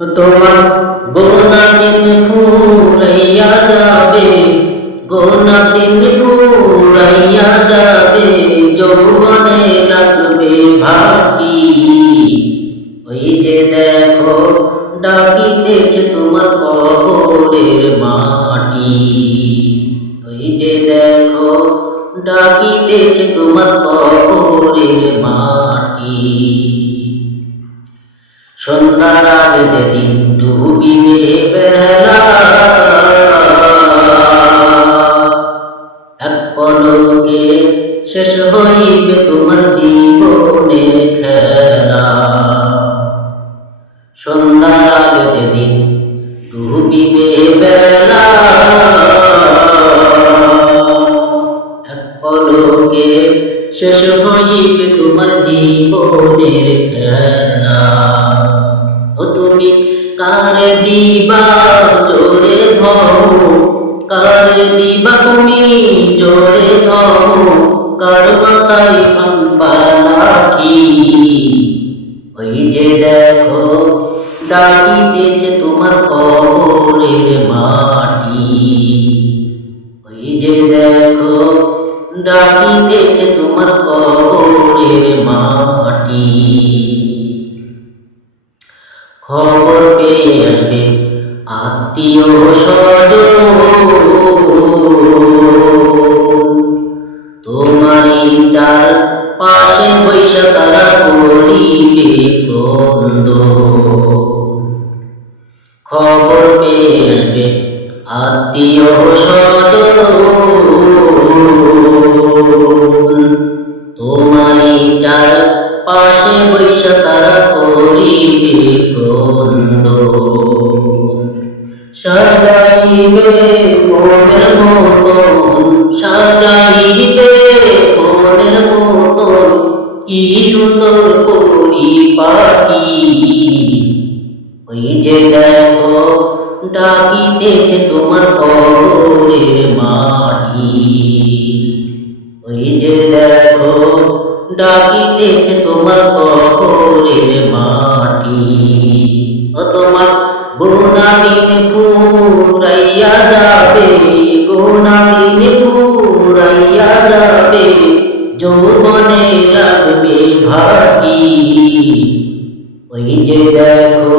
তোমার গোনা দিন ফুরাইয়া যাবে, গোনা দিন ফুরাইয়া যাবে, যৌবনে লাগবে ভাটি। ওই যে দেখো, ডাকিতেছে তোমার কবরের মাটি। ওই যে দেখো, ডাকিতেছে তোমার কবরের মাটি। সন্ধ্যার আগে যেদিন ডুবিবে বেলা এক পলকে শেষ হইবে তোমার জীবনের খেলা। সন্ধ্যার আগে যেদিন ডুবিবে বেলা এক পলকে শেষ হইবে তোমার জীবনের খেলা। তুমি কারে দিবা জোরে ধরো, কারে দিবা তুমি জোরে ধরো, কার মাথায় হাম্বা লাঠি ওই যে দেখো, ডাকিতেছে তোমার কবরের মাটি পেয়ে আসবে। আত্মীয় স্বজ তোমারই চার পাশে বৈশা তারা করিবে ক্রন্দ। খবর পেয়ে আসবে আত্মীয় স্বজ সাজাইবে মনের মতন, সাজাইবে মনের মতন, কি সুন্দর পরিপাটি। ওই যে দেখো, ডাকিতেছে তোমার কবরের মাটি। ওই যে দেখো, ডাকিতেছে তোমার কবরের মাটি। ও তোমার গুণাদিন ফুরাইয়া যাবে গুণাদিন ফুরাইয়া যাবে, যৌবনে লাগবে ভাটি ওই যে দেখো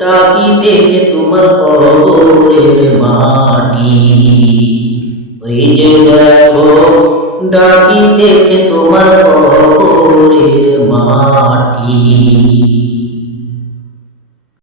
ডাকিতেছে তোমার কবরের মাটি। ওই যে দেখো ডাকিতেছে তোমার কবরের মাটি